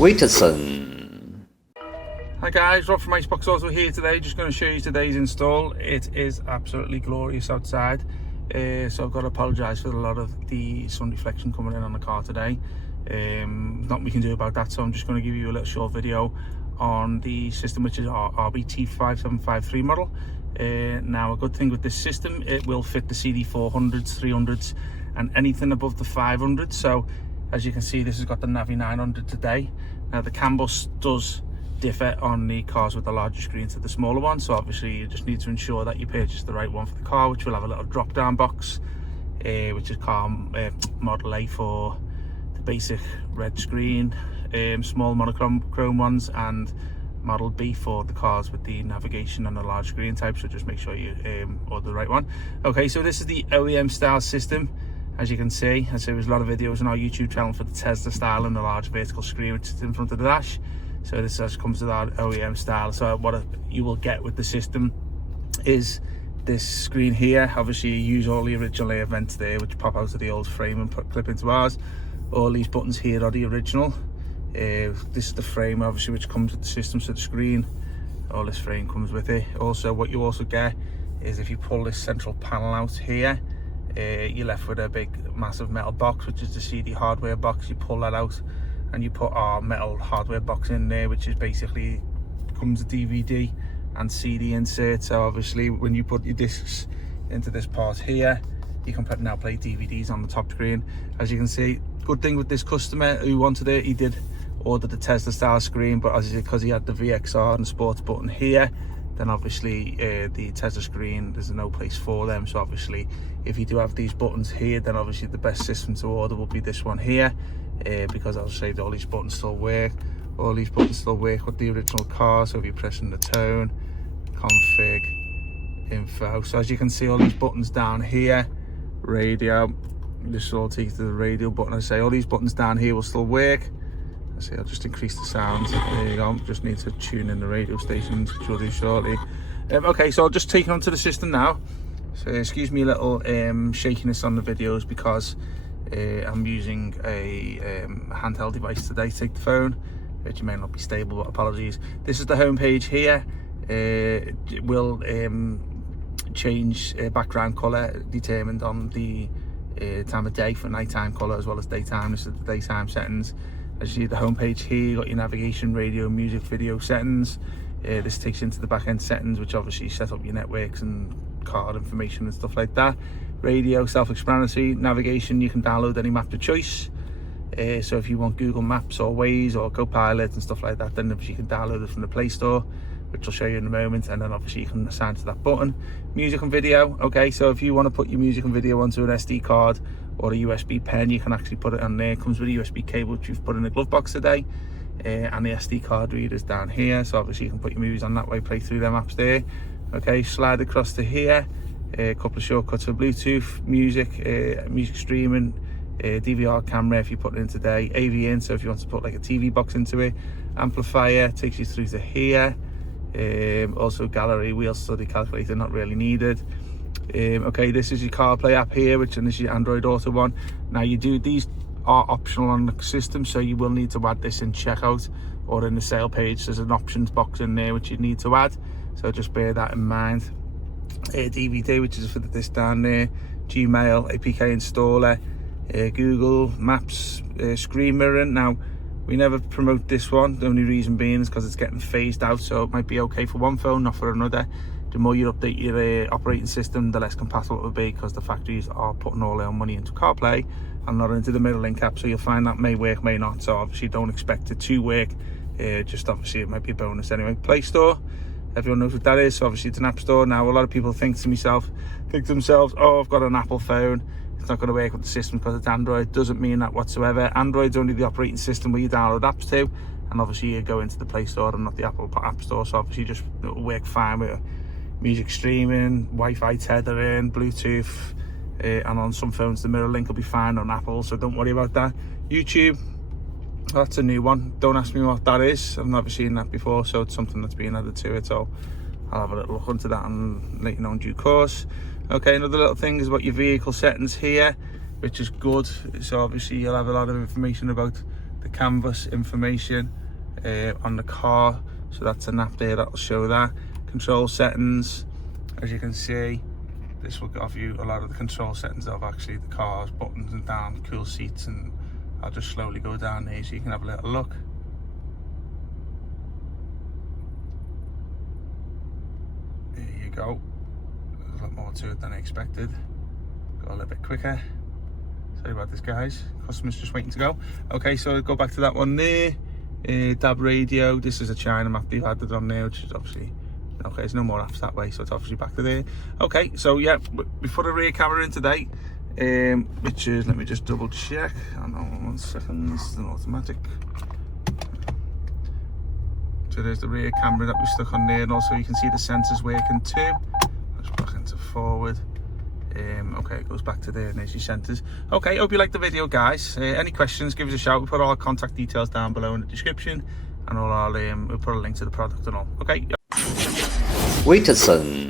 WITSON. Hi guys, Rob from Icebox Auto here today. Just going to show you today's install. It is absolutely glorious outside, so I've got to apologise for a lot of the sun reflection coming in on the car today. Nothing we can do about that, so I'm just going to give you a little short video on the system, which is our RVT5753 model. Now, a good thing with this system, it will fit the CD400s, 300s and anything above the 500. So as you can see, this has got the NAVI 900 today. Now the CAN bus does differ on the cars with the larger screen to the smaller one, so obviously you just need to ensure that you purchase the right one for the car, which will have a little drop down box, which is car model A for the basic red screen, small monochrome ones, and model B for the cars with the navigation and the large screen type. So just make sure you order the right one. Okay, so this is the OEM style system. As you can see, as there was a lot of videos on our YouTube channel for the Tesla style and the large vertical screen which is in front of the dash. So this just comes with our OEM style. So what you will get with the system is this screen here. Obviously you use all the original air vents there which pop out of the old frame and clip into ours. All these buttons here are the original. This is the frame obviously which comes with the system, so the screen, all this frame comes with it. Also, what you also get is if you pull this central panel out here, you're left with a big massive metal box, which is the CD hardware box. You pull that out and you put our metal hardware box in there, which is basically comes a DVD and CD insert. So obviously when you put your discs into this part here, you can now play DVDs on the top screen. As you can see, good thing with this customer who wanted it, he did order the Tesla style screen, but because he had the VXR and the sports button here, then obviously the Tesla screen, there's no place for them. So obviously if you do have these buttons here, then obviously the best system to order will be this one here, because I'll say that all these buttons still work. All these buttons still work with the original car. So if you're pressing the tone, config, info, so as you can see, all these buttons down here, radio, this will all take you to the radio button. I say all these buttons down here will still work. I say I'll just increase the sound. There you go. Just need to tune in the radio stations, which we'll do shortly. Okay, so I'll just take it onto the system now. So excuse me a little shakiness on the videos because I'm using a handheld device today to take the phone, which may not be stable, but apologies. This is the home page here. It will change background color determined on the time of day for nighttime color as well as daytime. This is the daytime settings. As you see, the home page here, you got your navigation, radio, music, video settings. This takes you into the back end settings, which obviously set up your networks and card information and stuff like that. Radio, self-explanatory. Navigation, you can download any map of choice. So if you want Google Maps or Waze or Copilot and stuff like that, then obviously you can download it from the Play Store, which I'll show you in a moment, and then obviously you can assign to that button. Music and video. Okay, so if you want to put your music and video onto an SD card or a USB pen, you can actually put it on there. It comes with a USB cable which we've put in the glove box today, and the SD card readers down here, so obviously you can put your movies on that way, play through them apps there. Okay, slide across to here, a couple of shortcuts for Bluetooth, music, music streaming, DVR camera if you put it in today, AV in, so if you want to put like a TV box into it, amplifier takes you through to here. Also gallery, wheel study, calculator, not really needed. Okay, this is your Carplay app here, which and this is your Android Auto one. Now these are optional on the system, so you will need to add this in checkout or in the sale page. There's an options box in there which you need to add, so just bear that in mind. DVD, which is for the disc down there, Gmail, APK installer, Google Maps, screen mirroring. Now we never promote this one, the only reason being is because it's getting phased out, so it might be okay for one phone, not for another. The more you update your operating system, the less compatible it will be, because the factories are putting all their money into CarPlay and not into the middle link app. So you'll find that may work, may not. So obviously don't expect it to work. Just obviously it might be a bonus anyway. Play Store, everyone knows what that is. So obviously it's an app store. Now a lot of people think to themselves, oh, I've got an Apple phone, it's not going to work with the system because it's Android. Doesn't mean that whatsoever. Android's only the operating system where you download apps to, and obviously you go into the Play Store and not the Apple App Store. So obviously just it'll work fine with music streaming, Wi-Fi tethering, Bluetooth, and on some phones the mirror link will be fine on Apple, so don't worry about that. YouTube, that's a new one. Don't ask me what that is, I've never seen that before, so it's something that's been added to it, so I'll have a little look into that and let you know in due course. Okay, another little thing is about your vehicle settings here, which is good. So obviously you'll have a lot of information about the canvas information on the car, so that's an app there that'll show that. Control settings, as you can see, this will give you a lot of the control settings of actually the car's buttons and down, cool seats, and I'll just slowly go down here so you can have a little look. There you go. There's a lot more to it than I expected. Got a little bit quicker. Sorry about this, guys. Customer's just waiting to go. Okay, so go back to that one there. DAB radio. This is a China map they've added on there, which is obviously okay. There's no more apps that way, so it's obviously back to there. Okay, so yeah, we put a rear camera in today, which is, let me just double check. Hang on 1 second. It's an automatic. So there's the rear camera that we stuck on there, and also you can see the sensors working too. Let's back into forward. Okay, it goes back to there, and there's your sensors. Okay, hope you liked the video, guys. Any questions, give us a shout. We'll put all our contact details down below in the description, and all our we'll put a link to the product and all. Okay. WITSON